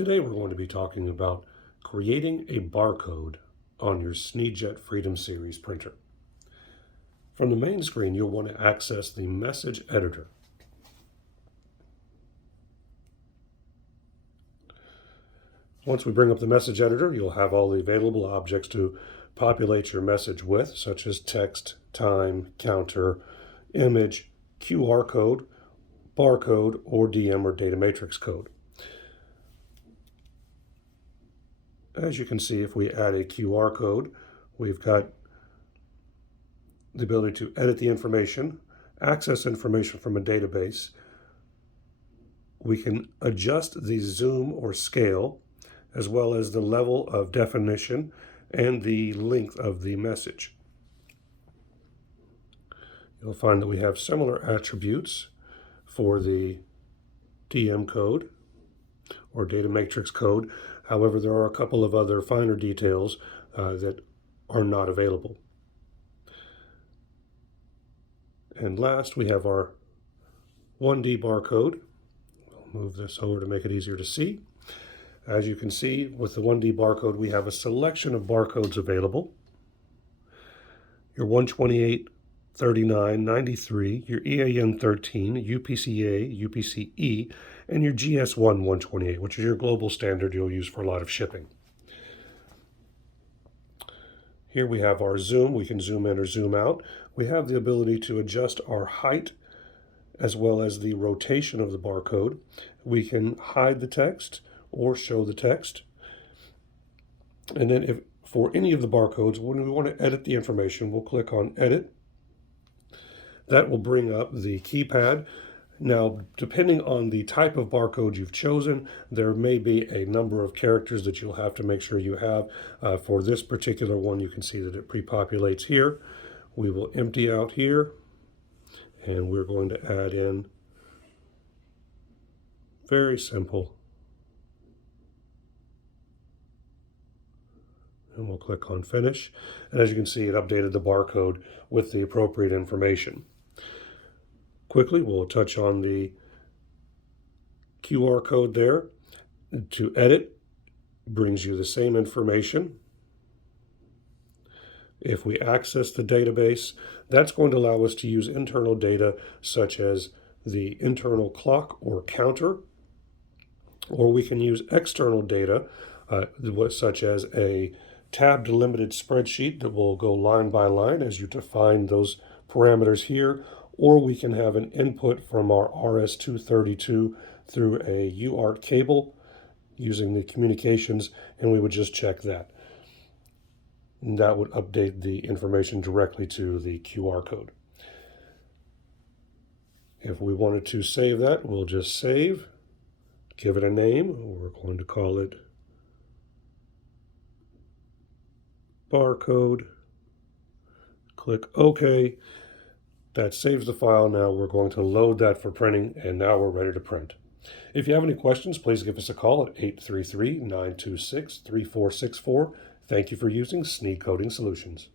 Today we're going to be talking about creating a barcode on your SNEED-JET Freedom Series printer. From the main screen, you'll want to access the message editor. Once we bring up the message editor, you'll have all the available objects to populate your message with, such as text, time, counter, image, QR code, barcode, or DM or data matrix code. As you can see, if we add a QR code, we've got the ability to edit the information, access information from a database. We can adjust the zoom or scale, as well as the level of definition and the length of the message. You'll find that we have similar attributes for the DM code or data matrix code. However, there are a couple of other finer details that are not available. And last, we have our 1D barcode. I'll move this over to make it easier to see. As you can see, with the 1D barcode, we have a selection of barcodes available. Your 128, 39, 93, your EAN 13, UPCA, UPCE, and your GS1 128, which is your global standard you'll use for a lot of shipping. Here we have our zoom. We can zoom in or zoom out. We have the ability to adjust our height as well as the rotation of the barcode. We can hide the text or show the text. And then if for any of the barcodes, when we want to edit the information, we'll click on Edit. That will bring up the keypad. Now, depending on the type of barcode you've chosen, there may be a number of characters that you'll have to make sure you have. For this particular one, you can see that it pre-populates here. We will empty out here, and we're going to add in very simple. And we'll click on Finish. And as you can see, it updated the barcode with the appropriate information. Quickly, we'll touch on the QR code there. To edit, brings you the same information. If we access the database, that's going to allow us to use internal data such as the internal clock or counter, or we can use external data such as a tab delimited spreadsheet that will go line by line as you define those parameters here, or we can have an input from our RS-232 through a UART cable using the communications, and we would just check that. And that would update the information directly to the QR code. If we wanted to save that, we'll just save, give it a name. We're going to call it Barcode. Click OK. That saves the file. Now we're going to load that for printing, and now we're ready to print. If you have any questions, please give us a call at 833-926-3464. Thank you for using SNEED Coding Solutions.